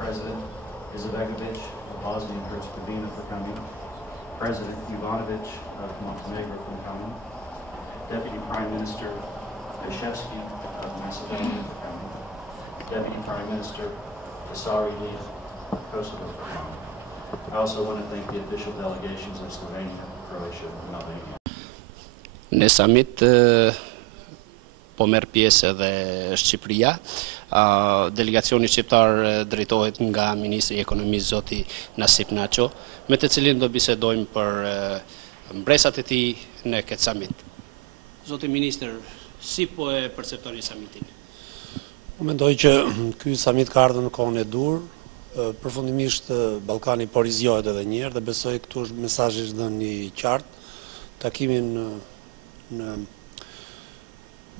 President Izetbegovic of Bosnia and Herzegovina for coming. President Ivanovic of Montenegro for coming. Deputy Prime Minister Beshevsky of Macedonia for coming. Deputy Prime Minister Kasarili of Kosovo for coming. I also want to thank the official delegations of Slovenia, Croatia, and Albania. Në summit po merr pjesë edhe Shqipëria. Delegacioni shqiptar drejtohet nga Ministri i Ekonomisë zoti Nasip Naço, me të cilin do bisedojmë për mbresat e tij në këtë summit. Zoti Ministër, si po e perceptoni summitin? Unë mendoj që ky summit ka ardhur në kohën e dur. Përfundimisht Ballkani po rizjohet edhe një herë dhe besoj këtu është mesazhi i dhënë i qartë. Takimin në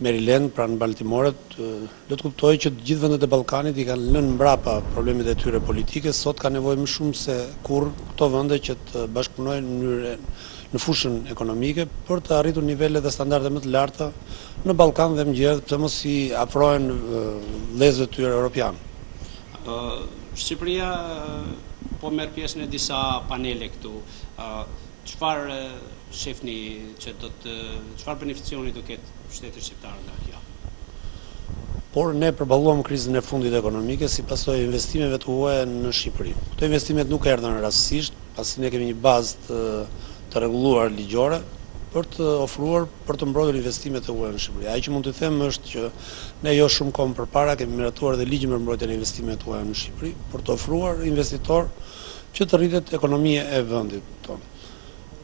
Maryland, pranë Baltimoret, do të kuptoj që të gjithë vendet e Ballkanit i kanë lënë mbrapa problemet e tyre politike, sot ka nevojë më shumë se kurrë këto vende që të bashkëpunojnë në fushën ekonomike për të arritur nivele dhe standarde më të larta në Ballkan dhe më gjerë, të mos i afrohen vëllezërve të tyre europian. Shqipëria po merr pjesë në disa panele këtu. Çfarë shefni që çfarë beneficioni do ketë shteti shqiptar nga kjo? Por ne përballuam krizën e fundit ekonomike si pasojë investimeve të huaja në Shqipëri. Këto investimet nuk erdhën rastësisht, pasi ne kemi një bazë të rregulluar ligjore për të ofruar për të mbrojtur investimet e huaja në Shqipëri. Ai që mund të them është që ne jo shumë kohë përpara kemi miratuar edhe ligjin për mbrojtjen e investimeve të huaja në Shqipëri për të ofruar investitor që të rritet ekonomia e vendit tonë.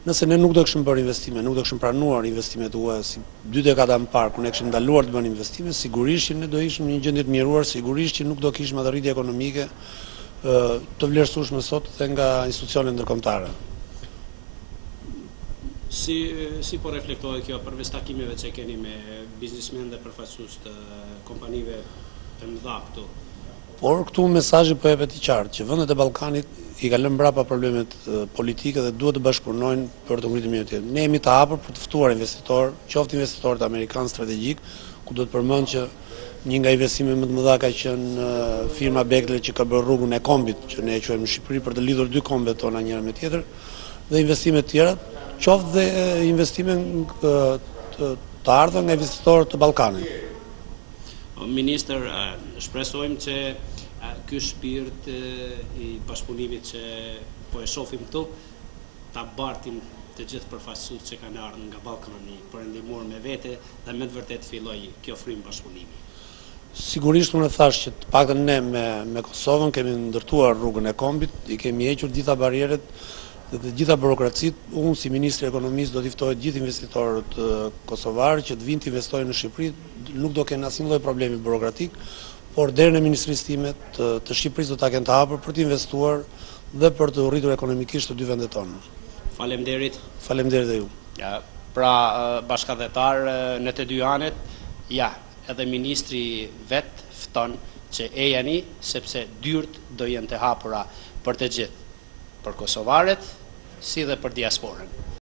Nëse ne nuk do kishim bërë investime, nuk do kishim pranuar investimet huaja si 2 dekada më parë, kur ne kishim ndaluar të bënim investime, sigurisht që ne do ishim në një gjendje të mjeruar, sigurisht që nuk do kishim atë rritje ekonomike të vlerësueshme sot dhe nga institucionet ndërkombëtare. Si po reflektohet kjo përveç takimeve që keni me biznesmen dhe përfaqësues të kompanive të mëdha këtu? Por këtu mesazhi po jepet i qartë që vendet e Ballkanit i kanë lënë mbrapa problemet politike dhe duhet të bashkëpunojnë për të ngritur mirëtinë. Ne jemi të hapur për të ftuar investitor, qoftë investitorët amerikanë strategjik, ku do të përmend që një nga investimet më të mëdha ka qenë firma Bechtle që ka bërë rrugën e kombit që ne e quajmë në Shqipëri për të lidhur 2 kombet tona njëra me tjetër, dhe investime të tjera, qoftë dhe investime të ardhur nga investitorët të Ballkanit. Ministër, shpresojmë që ky shpirt i bashkëpunimit që po e shohim këtu ta bartim të gjithë përfaqësuesit që kanë ardhur nga Ballkani për të ndihmuar me vete dhe me të vërtetë filloi kjo frym bashkëpunimi. Sigurisht unë thash që të paktën ne me Kosovën kemi ndërtuar rrugën e kombit, i kemi hequr gjitha barrieret dhe të gjitha burokracitë. Unë si ministri i ekonomisë do të ftoj të gjithë investitorët kosovarë që të vinë të investojnë në Shqipëri, nuk do kenë asnjë lloj problemi burokratik, por deri në ministrisë time të Shqipërisë do ta kenë të hapur për të investuar dhe për të rritur ekonomikisht të dy vendet tona. Faleminderit. Faleminderit dhe ju. Ja, pra bashkëdhetar në të dy anet, ja, edhe ministri vet fton që ejani sepse dyert do jenë të hapura për të gjithë, për kosovarët si dhe për diasporën.